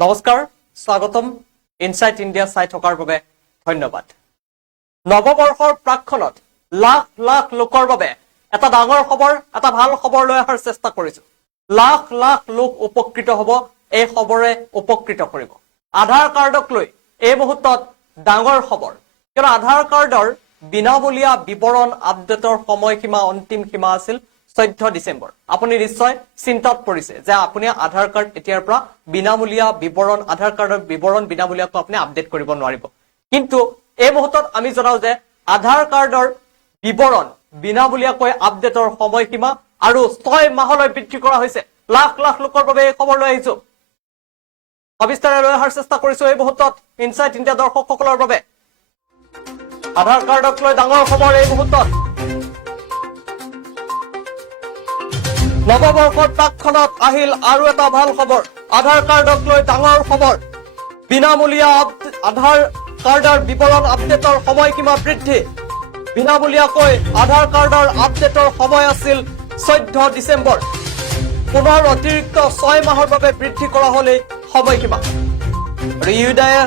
নমস্কাৰ স্বাগতম insight India চাই থকাৰ বাবে ধন্যবাদ নৱবৰ্ষৰ প্ৰাকখনত লাখ লাখ লোকৰ বাবে এটা ডাঙৰ খবৰ এটা ভাল খবৰ লৈ অহাৰ চেষ্টা কৰিছো লাখ লাখ লোক উপকৃত হ'ব এই খবৰে উপকৃত কৰিব আধাৰ কাৰ্ডক লৈ এই মুহূৰ্তত ডাঙৰ খবৰ কিয় আধাৰ কাৰ্ডৰ বিনামূলীয়া বিৱৰণ আপডেটৰ সময়সীমা অন্তিম সীমা আছিল 14 ডিসেম্বৰ আপুনি নিশ্চয় চিন্তাত পৰিছে যে আপুনি আধাৰ কাৰ্ড এতিয়াৰ পৰা বিনামূলীয়া বিৱৰণ আধাৰ কাৰ্ডৰ বিৱৰণ বিনামূলীয়াকৈ আপুনি আপডেট কৰিব নোৱাৰিব কিন্তু এই মুহূৰ্তত আমি জনাও যে আধাৰ কাৰ্ডৰ বিৱৰণ বিনামূলীয়াকৈ আপডেটৰ সময়সীমা আৰু 6 মাহলৈ বৃদ্ধি কৰা হৈছে লাখ লাখ লোকৰ বাবে এই খবৰ লৈ আহিছো সবিস্তাৰে লৈ অহাৰ চেষ্টা কৰিছো এই মুহূৰ্তত ইনসাইট ইণ্ডিয়া দৰ্শকসকলৰ বাবে আধাৰ কাৰ্ডক লৈ ডাঙৰ খবৰ এই মুহূৰ্তত নৱবৰ্ষৰ প্ৰাকখনত আহিল আৰু এটা ভাল খবৰ আধাৰ কাৰ্ডক লৈ ডাঙৰ খবৰ বিনামূলীয়া আধাৰ কাৰ্ডৰ বিৱৰণ আপডেটৰ সময়সীমা বৃদ্ধি বিনামূলীয়াকৈ আধাৰ কাৰ্ডৰ আপডেটৰ সময় আছিল 14 ডিসেম্বৰ পুনৰ অতিৰিক্ত 6 মাহৰ বাবে বৃদ্ধি কৰা হলে সময়সীমা ৰিউডায়ে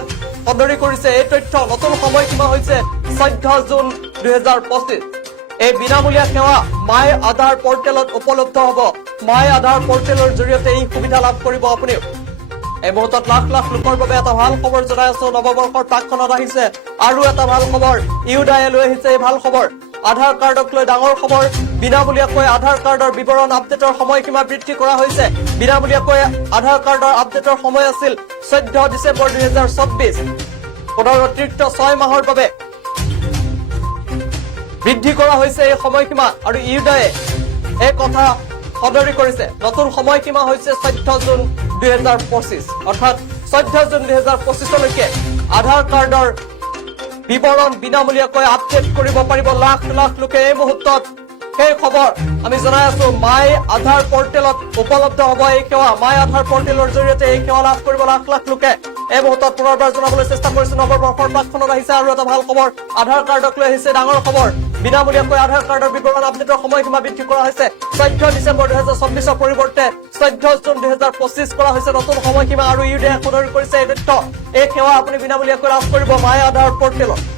সদৰি কৰিছে এই তথ্য নতুন সময়সীমা হৈছে 14 জুন 2025 এই বিনামূলীয়া সেৱা মাই আধাৰ পোৰ্টেলত উপলব্ধ হ'ব মাই আধাৰ পোৰ্টেলৰ জৰিয়তে এই সুবিধা লাভ কৰিব আপুনি এই মুহূৰ্তত লাখ লাখ লোকৰ বাবে এটা ভাল খবৰ জনাই আছো নৱবৰ্ষৰ প্ৰাকখনত আহিছে আৰু এটা ভাল খবৰ ইউডায়ে লৈ আহিছে এই ভাল খবৰ আধাৰ কাৰ্ডক লৈ ডাঙৰ খবৰ বিনামূলীয়াকৈ আধাৰ কাৰ্ডৰ বিৱৰণ আপডেটৰ সময়সীমা বৃদ্ধি কৰা হৈছে বিনামূলীয়াকৈ আধাৰ কাৰ্ডৰ আপডেটৰ সময় আছিল 14 ডিসেম্বৰ 2024 পুনৰ অতিৰিক্ত 6 মাহৰ বাবে বৃদ্ধি কৰা হৈছে এই সময়সীমা আৰু ইউডায়ে এই কথা সদৰি কৰিছে নতুন সময়সীমা হৈছে 14 জুন 2025 অৰ্থাৎ 14 জুন 2025 লৈকে আধাৰ কাৰ্ডৰ বিৱৰণ বিনামূলীয়াকৈ আপডেট কৰিব পাৰিব লাখ লাখ লোকে এই মুহূৰ্তত সেই খবৰ আমি জনাই আছো মাই আধাৰ পোৰ্টেলত উপলব্ধ হ'ব এই সেৱা মাই আধাৰ পোৰ্টেলৰ জৰিয়তে এই সেৱা লাভ কৰিব লাখ লাখ লোকে এই মুহূৰ্তত পুনৰবাৰ জনাবলৈ চেষ্টা কৰিছো নৱবৰ্ষৰ প্ৰাকখনত আহিছে আৰু এটা ভাল খবৰ আধাৰ কাৰ্ডক লৈ আহিছে ডাঙৰ খবৰ বিনামূলীয়াকৈ আধাৰ কাৰ্ডৰ বিৱৰণ আপডেটৰ সময়সীমা বৃদ্ধি কৰা হৈছে 14 ডিসেম্বৰ 2024 পৰিৱৰ্তে 14 জুন 2025 কৰা হৈছে নতুন সময়সীমা আৰু ইউডায়ে সদৰি কৰিছে এই তথ্য এই সেৱা আপুনি বিনামূলীয়াকৈ লাভ কৰিব মাই আধাৰ পোৰ্টেলত